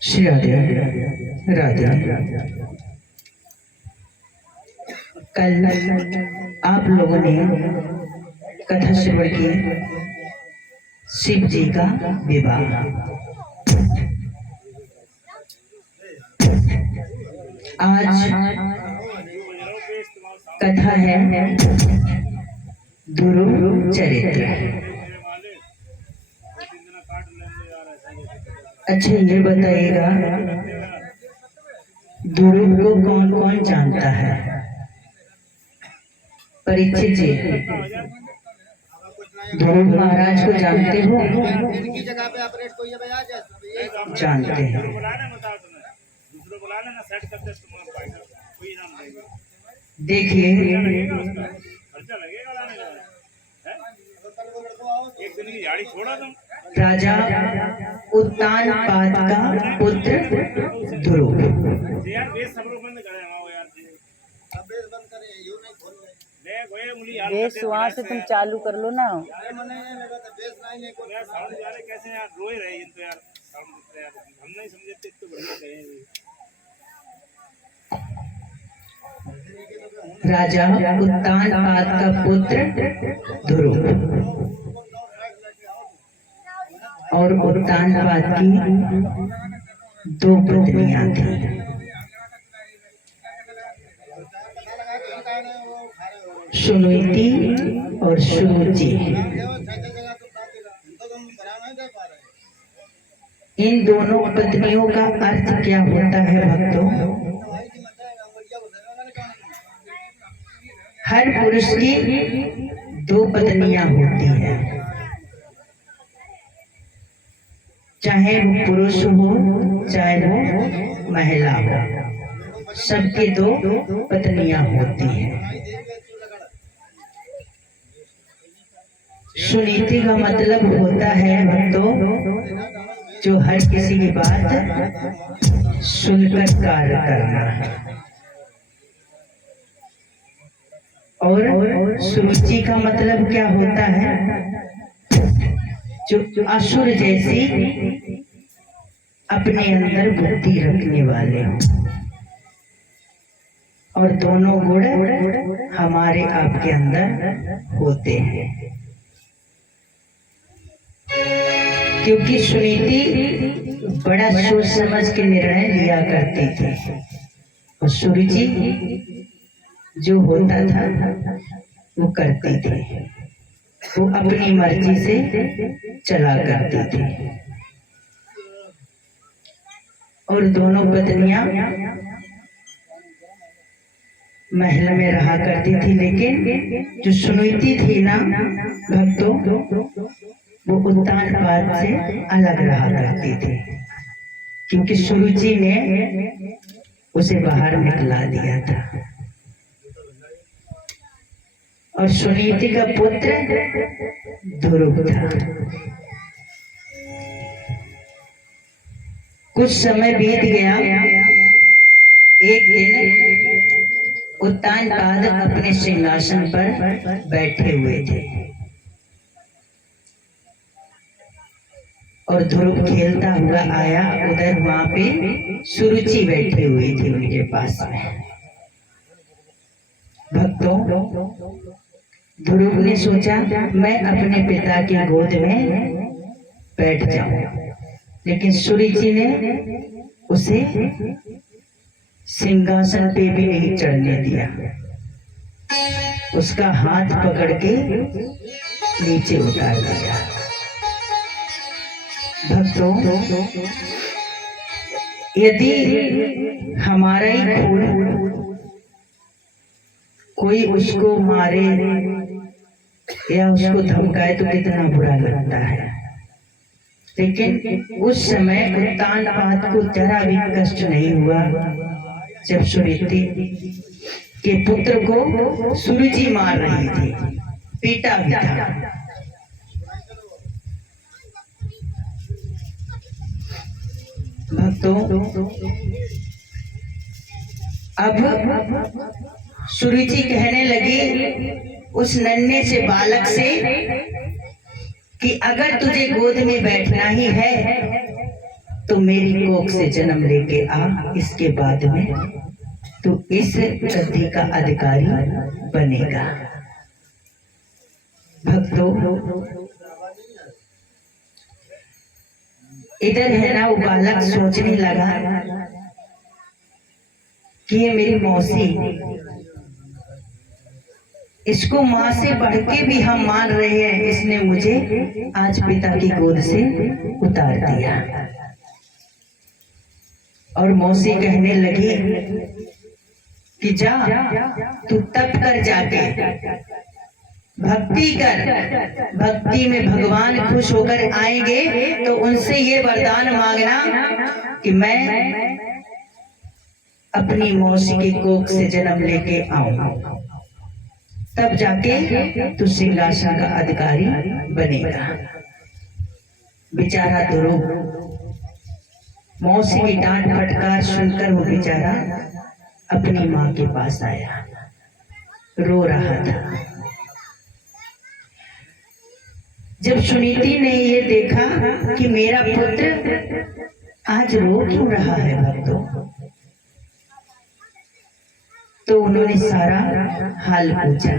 श्री राधे राधे। कल आप लोगों ने कथा श्रवण की शिव जी का विवाह। आज कथा है ध्रुव चरित्र। अच्छा, ये बताइएगा ध्रुव को कौन कौन जानता है? परीक्षित जी, ध्रुव महाराज को जानते हो? जानते हैं। देखिए, राजा उत्तानपाद का पुत्र ध्रुव। बेस वहाँ से तुम चालू कर लो ना। राजा उत्तानपाद का पुत्र ध्रुव और उत्तानपाद की दो पत्नियां थी, सुनीति और सुरुचि। इन दोनों पत्नियों का अर्थ क्या होता है भक्तों? हर पुरुष की दो पत्नियां होती हैं, चाहे वो पुरुष हो चाहे वो महिला हो, सबकी दो पत्नियां होती हैं। सुनीति का मतलब होता है भक्तों जो हर किसी की बात सुनकर कार्य करना, और सुरुचि का मतलब क्या होता है? जो असुर जैसी अपने अंदर बुद्धि रखने वाले हो। और दोनों गुण हमारे आपके अंदर होते हैं, क्योंकि सुनीति बड़ा सोच समझ के निर्णय लिया करती थी और सुरुचि जो होता था वो करती थी, वो अपनी मर्जी से चला करती थी। और दोनों पत्नियां महल में रहा करती थी, लेकिन जो सुनीति थी ना भक्तों, वो उत्तानपाद से अलग रहा करती थी, क्योंकि सुरुचि ने उसे बाहर निकला दिया था। और सुनीति का पुत्र ध्रुव था। कुछ समय बीत गया। एक दिन उत्तानपाद अपने सिंहासन पर बैठे हुए थे और ध्रुव खेलता हुआ आया। उधर वहां पे सुरुचि बैठी हुई थी उनके पास में। भक्तों, ध्रुव ने सोचा मैं अपने पिता की गोद में बैठ जाऊं, लेकिन सुरुचि ने उसे सिंहासन पे भी नहीं चढ़ने दिया। उसका हाथ पकड़ के नीचे उतार दिया। भक्तों, यदि हमारा ही खून कोई उसको मारे या उसको धमकाए तो कितना बुरा लगता है, लेकिन उस समय उत्तानपाद को जरा भी कष्ट नहीं हुआ जब सुनीति के पुत्र को सुरुचि मार रही थी, पीटा भी था। भक्तों, अब सुरुचि कहने लगी उस नन्हे से बालक से कि अगर तुझे गोद में बैठना ही है तो मेरी कोख से जन्म लेके आ, इसके बाद में तू इस गद्दी का अधिकारी बनेगा। भक्तों, इधर है ना वो बालक सोचने लगा कि ये मेरी मौसी, इसको माँ से बढ़ के भी हम मान रहे हैं, इसने मुझे आज पिता की गोद से उतार दिया। और मौसी कहने लगी कि जा तू तप कर, जाके भक्ति कर, भक्ति में भगवान खुश होकर आएंगे तो उनसे ये वरदान मांगना कि मैं अपनी मौसी की कोख से जन्म लेके आऊं, तब जाके तू सिंहासन का अधिकारी बनेगा। बेचारा ध्रुव मौसी की डांट फटकार सुनकर वो बेचारा अपनी माँ के पास आया, रो रहा था। जब सुनीति ने ये देखा कि मेरा पुत्र आज रो क्यों रहा है भक्तों, तो उन्होंने सारा हाल पूछा।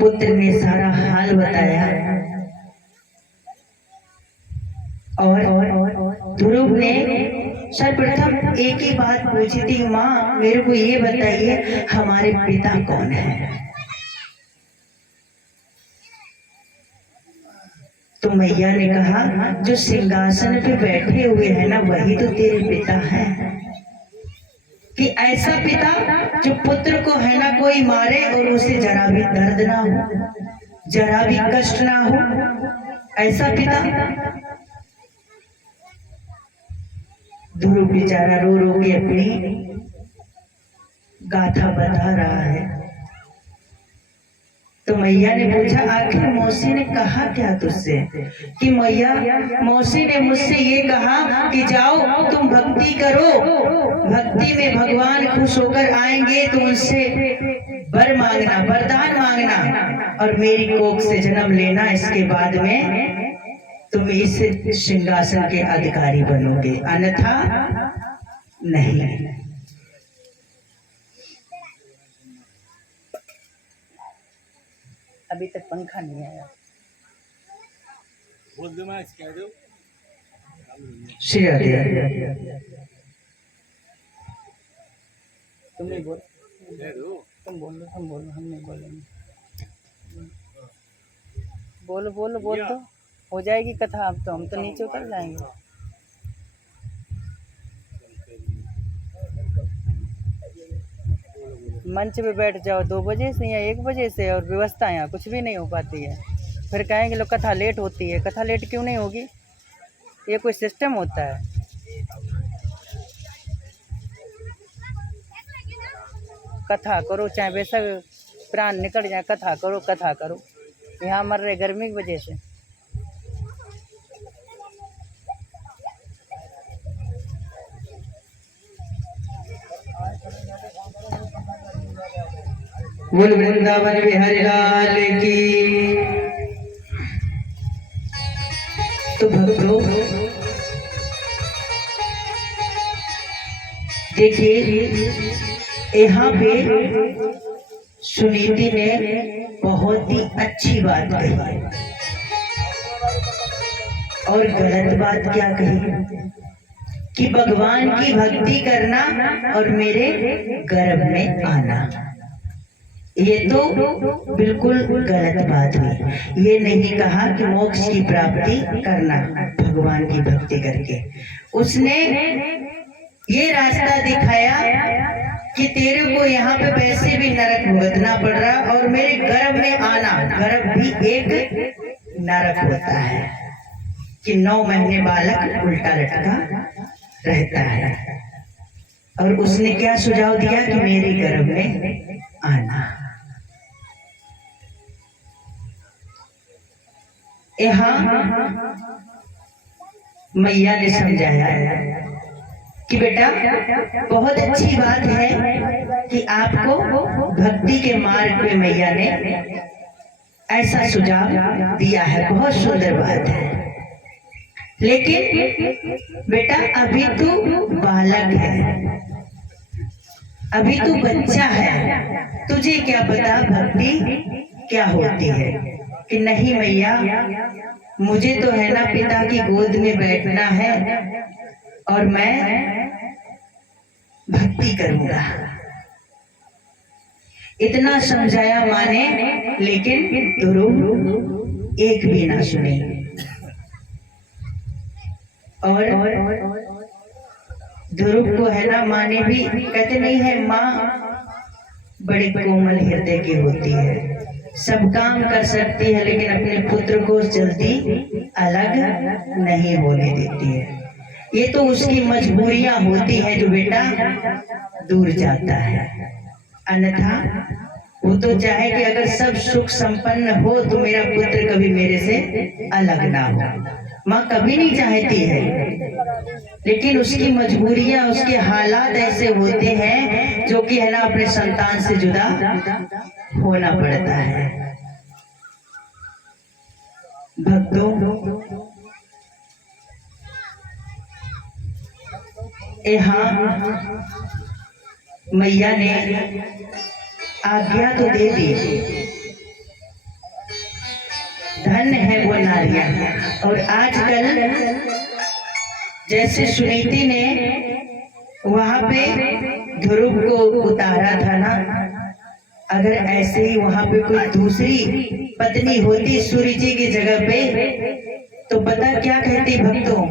पुत्र ने सारा हाल बताया और ध्रुव ने सर्वप्रथम एक ही बात पूछी थी, माँ मेरे को ये बताइए हमारे पिता कौन है। तो मैया ने कहा जो सिंहासन पे बैठे हुए हैं ना वही तो तेरे पिता हैं। कि ऐसा पिता जो पुत्र को है ना कोई मारे और उसे जरा भी दर्द ना हो, जरा भी कष्ट ना हो, ऐसा पिता। ध्रुव बेचारा रो रो के अपनी गाथा बता रहा है। तो मैया ने पूछा आखिर मौसी ने कहा क्या तुझसे। कि मैया मौसी ने मुझसे ये कहा कि जाओ तुम भक्ति करो, भक्ति में भगवान खुश होकर आएंगे तो उनसे वर मांगना, वरदान मांगना और मेरी कोख से जन्म लेना, इसके बाद में तुम इस सिंहासन के अधिकारी बनोगे, अन्यथा नहीं। अभी तक पंखा नहीं आया। श्री राधे। तुम नहीं बोल, तुम बोलो, हम बोलो, हम नहीं बोलेंगे। बोलो बोलो बोल दो, हो जाएगी कथा। अब तो हम तो नीचे उतर जाएंगे। मंच पे बैठ जाओ 2 बजे से या 1 बजे से और व्यवस्था यहाँ कुछ भी नहीं हो पाती है। फिर कहेंगे लोग कथा लेट होती है। कथा लेट क्यों नहीं होगी? ये कोई सिस्टम होता है? कथा करो चाहे बेशक प्राण निकल जाए, कथा करो, कथा करो। यहाँ मर रहे गर्मी की वजह से। बोल वृंदावन बिहारी लाल की। तो भक्तों देखिए यहाँ पे सुनीति ने बहुत ही अच्छी बात कही और गलत बात क्या कही कि भगवान की भक्ति करना और मेरे गर्भ में आना। ये तो बिल्कुल गलत बात हुई। ये नहीं कहा कि मोक्ष की प्राप्ति करना भगवान की भक्ति करके। उसने ये रास्ता दिखाया कि तेरे को यहाँ पे वैसे भी नरक भुगतना पड़ रहा और मेरे गर्भ में आना, गर्भ भी एक नरक होता है कि 9 महीने बालक उल्टा लटका रहता है। और उसने क्या सुझाव दिया कि मेरे गर्भ में आना। यहाँ मैया ने समझाया कि बेटा बहुत अच्छी बात है कि आपको भक्ति के मार्ग पे मैया ने ऐसा सुझाव दिया है, बहुत सुंदर बात है। लेकिन बेटा अभी तू बालक है, अभी तू बच्चा है, तुझे क्या पता भक्ति क्या होती है। कि नहीं मैया, मुझे तो है ना पिता की गोद में बैठना है और मैं भक्ति करूंगा। इतना समझाया माँ ने, लेकिन ध्रुव एक भी ना सुनी। और ध्रुव को है ना माँ ने भी, कहते नहीं है माँ बड़े कोमल हृदय की होती है, सब काम कर सकती है, लेकिन अपने पुत्र को जल्दी अलग नहीं होने देती है। ये तो उसकी मजबूरियां होती है जो बेटा दूर जाता है, अन्यथा वो तो चाहे कि अगर सब सुख संपन्न हो तो मेरा पुत्र कभी मेरे से अलग ना हो। माँ कभी नहीं चाहती है, लेकिन उसकी मजबूरियां, उसके हालात ऐसे होते हैं जो कि है ना अपने संतान से जुदा होना पड़ता है। भक्तों, यहाँ मैया ने आज्ञा तो दे दी, धन्य है वो नारियां। और आजकल जैसे सुनीति ने वहां पे ध्रुव को उतारा था ना, अगर ऐसे ही वहां पे कोई दूसरी पत्नी होती सूर्य जी की जगह पे, तो पता क्या कहती भक्तों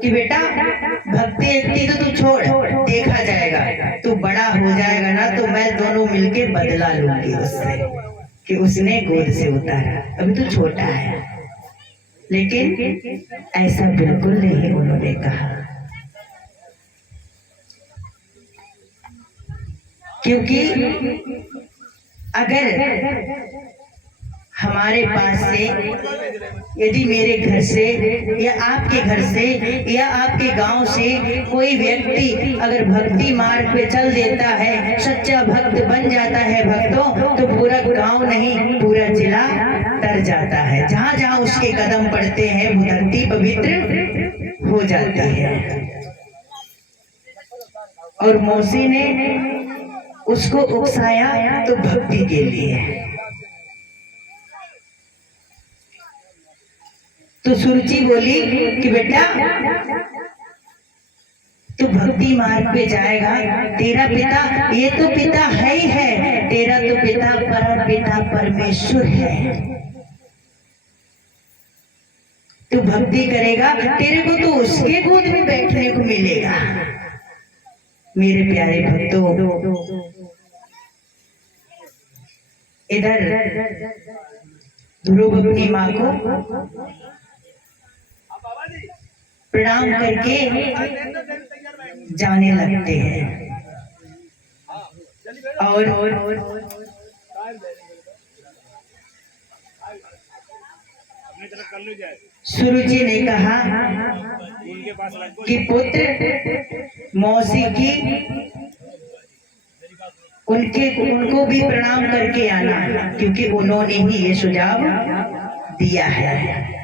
कि बेटा भक्ति इतनी तो तू छोड़, देखा जाएगा, तू बड़ा हो जाएगा ना तो मैं दोनों मिलके बदला लूंगी उससे कि उसने गोद से उतारा, अभी तू छोटा है। लेकिन ऐसा बिल्कुल नहीं उन्होंने कहा, क्योंकि अगर हमारे पास से, यदि मेरे घर से या आपके घर से या आपके गांव से कोई व्यक्ति अगर भक्ति मार्ग पे चल देता है, सच्चा भक्त बन जाता है भक्तों, तो पूरा गांव नहीं पूरा जिला तर जाता है। जहां जहां उसके कदम पड़ते हैं वो धरती पवित्र हो जाती है। और मौसी ने उसको उकसाया तो भक्ति के लिए, तो सुरुचि बोली कि बेटा तू भक्ति मार्ग पे जाएगा, तेरा पिता, ये तो पिता है ही है, तेरा तो पिता परम पिता परमेश्वर है। तू भक्ति करेगा, तेरे को तो उसके गोद में बैठने को मिलेगा। मेरे प्यारे भक्तों, इधर ध्रुव अपनी माँ को प्रणाम करके जाने लगते हैं। और सुरुचि ने कहा कि पुत्र मौसी की उनको भी प्रणाम करके आना, क्योंकि उन्होंने ही ये सुझाव दिया है।